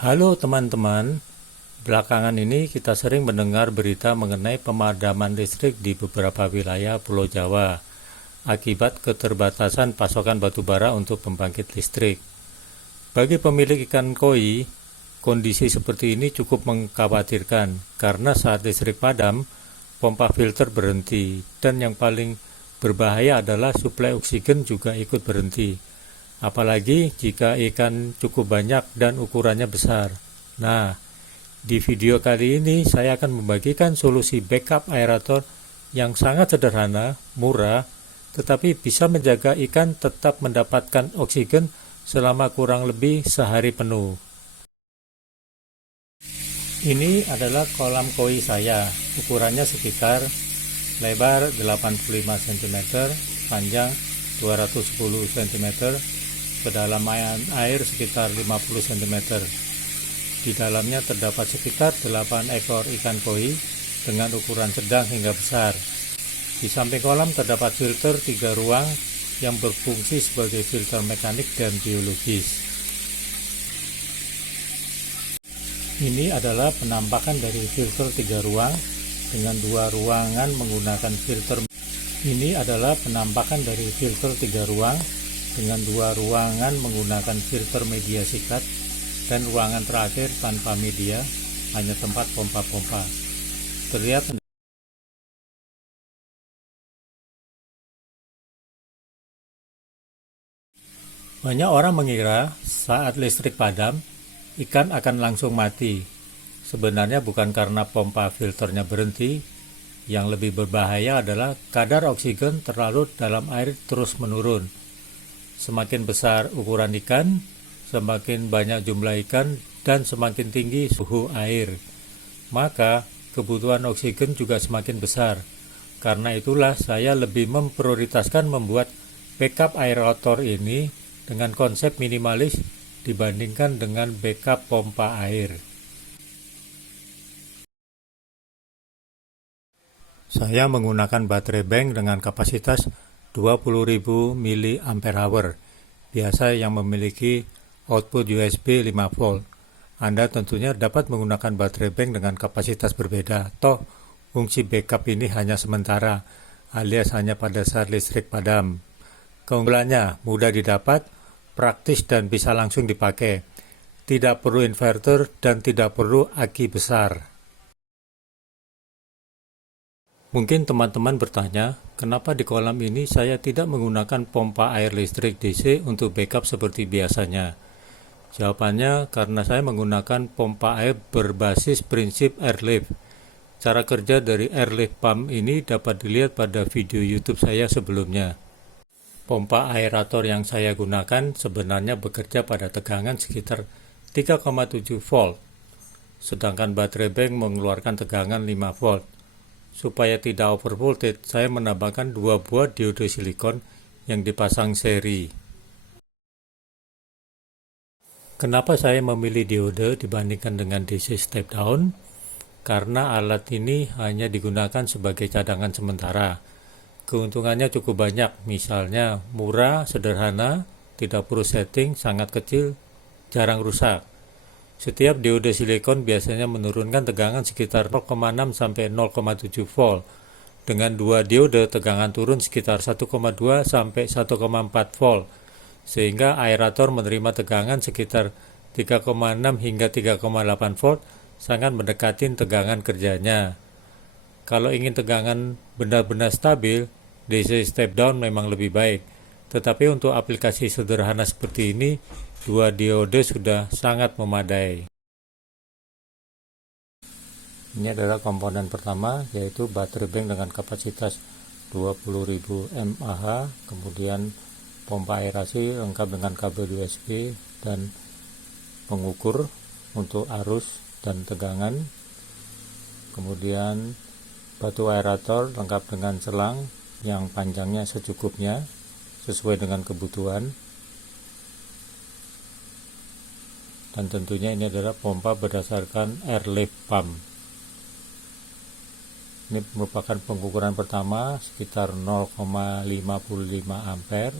Halo teman-teman, belakangan ini kita sering mendengar berita mengenai pemadaman listrik di beberapa wilayah Pulau Jawa akibat keterbatasan pasokan batu bara untuk pembangkit listrik. Bagi pemilik ikan koi, kondisi seperti ini cukup mengkhawatirkan karena saat listrik padam, pompa filter berhenti dan yang paling berbahaya adalah suplai oksigen juga ikut berhenti. Apalagi jika ikan cukup banyak dan ukurannya besar. Nah, di video kali ini saya akan membagikan solusi backup aerator yang sangat sederhana, murah, tetapi bisa menjaga ikan tetap mendapatkan oksigen selama kurang lebih sehari penuh. Ini adalah kolam koi saya, ukurannya sekitar lebar 85 cm, panjang 210 cm, kedalaman air sekitar 50 cm. Di dalamnya terdapat sekitar 8 ekor ikan koi dengan ukuran sedang hingga besar. Di samping kolam terdapat filter 3 ruang yang berfungsi sebagai filter mekanik dan biologis. Ini adalah penampakan dari filter 3 ruang dengan 2 ruangan menggunakan filter. Ini adalah penampakan dari filter 3 ruang dengan 2 ruangan menggunakan filter media sikat dan ruangan terakhir tanpa media, hanya tempat pompa-pompa. Terlihat banyak orang mengira saat listrik padam, ikan akan langsung mati. Sebenarnya bukan karena pompa filternya berhenti, yang lebih berbahaya adalah kadar oksigen terlarut dalam air terus menurun. Semakin besar ukuran ikan, semakin banyak jumlah ikan, dan semakin tinggi suhu air. Maka, kebutuhan oksigen juga semakin besar. Karena itulah saya lebih memprioritaskan membuat backup aerator ini dengan konsep minimalis dibandingkan dengan backup pompa air. Saya menggunakan baterai bank dengan kapasitas 20.000 mAh, biasa yang memiliki output USB 5 volt. Anda tentunya dapat menggunakan baterai bank dengan kapasitas berbeda, toh fungsi backup ini hanya sementara, alias hanya pada saat listrik padam. Keunggulannya mudah didapat, praktis dan bisa langsung dipakai. Tidak perlu inverter dan tidak perlu aki besar. Mungkin teman-teman bertanya, kenapa di kolam ini saya tidak menggunakan pompa air listrik DC untuk backup seperti biasanya? Jawabannya karena saya menggunakan pompa air berbasis prinsip airlift. Cara kerja dari airlift pump ini dapat dilihat pada video YouTube saya sebelumnya. Pompa aerator yang saya gunakan sebenarnya bekerja pada tegangan sekitar 3,7 volt, sedangkan baterai bank mengeluarkan tegangan 5 volt. Supaya tidak overvoltage, saya menambahkan 2 buah diode silikon yang dipasang seri. Kenapa saya memilih diode dibandingkan dengan DC step down? Karena alat ini hanya digunakan sebagai cadangan sementara. Keuntungannya cukup banyak, misalnya murah, sederhana, tidak perlu setting, sangat kecil, jarang rusak. Setiap diode silikon biasanya menurunkan tegangan sekitar 0,6 sampai 0,7 volt. Dengan 2 diode tegangan turun sekitar 1,2 sampai 1,4 volt. Sehingga aerator menerima tegangan sekitar 3,6 hingga 3,8 volt, sangat mendekati tegangan kerjanya. Kalau ingin tegangan benar-benar stabil, DC step down memang lebih baik. Tetapi untuk aplikasi sederhana seperti ini, 2 diode sudah sangat memadai. Ini adalah komponen pertama, yaitu baterai bank dengan kapasitas 20.000 mAh, kemudian pompa aerasi lengkap dengan kabel USB dan pengukur untuk arus dan tegangan, kemudian batu aerator lengkap dengan selang yang panjangnya secukupnya sesuai dengan kebutuhan. Dan tentunya ini adalah pompa berdasarkan airlift pump. Ini merupakan pengukuran pertama sekitar 0,55 ampere.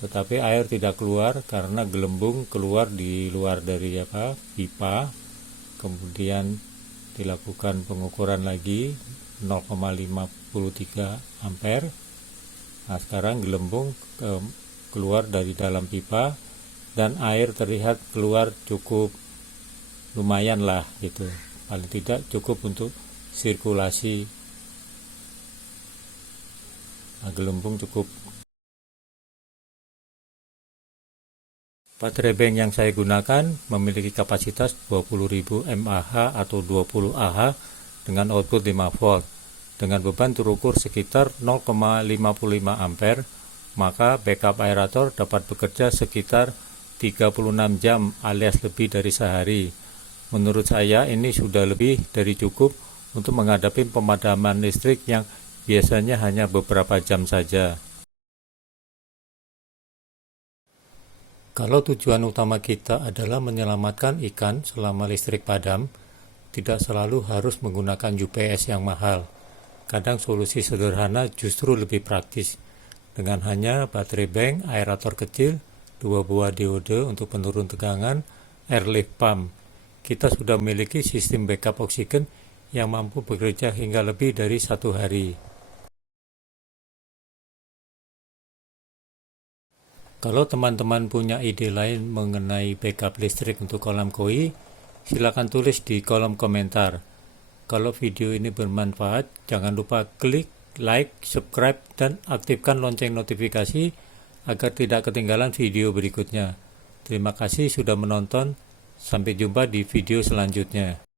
tetapi air tidak keluar karena gelembung keluar di luar dari pipa. Kemudian dilakukan pengukuran lagi 0,53 ampere. Nah, sekarang gelembung keluar dari dalam pipa dan air terlihat keluar cukup lumayan lah gitu, paling tidak cukup untuk sirkulasi. Nah, gelembung cukup. Baterai bank yang saya gunakan memiliki kapasitas 20.000 mAh atau 20 Ah dengan output 5 volt dengan beban terukur sekitar 0,55 ampere, maka backup aerator dapat bekerja sekitar 36 jam alias lebih dari sehari. Menurut saya ini sudah lebih dari cukup untuk menghadapi pemadaman listrik yang biasanya hanya beberapa jam saja. Kalau tujuan utama kita adalah menyelamatkan ikan selama listrik padam, tidak selalu harus menggunakan UPS yang mahal. Kadang solusi sederhana justru lebih praktis. Dengan hanya baterai bank, aerator kecil, 2 buah diode untuk penurun tegangan, airlift pump, kita sudah memiliki sistem backup oksigen yang mampu bekerja hingga lebih dari 1 hari. Kalau teman-teman punya ide lain mengenai backup listrik untuk kolam koi, silakan tulis di kolom komentar. Kalau video ini bermanfaat, jangan lupa klik like, subscribe, dan aktifkan lonceng notifikasi agar tidak ketinggalan video berikutnya. Terima kasih sudah menonton, sampai jumpa di video selanjutnya.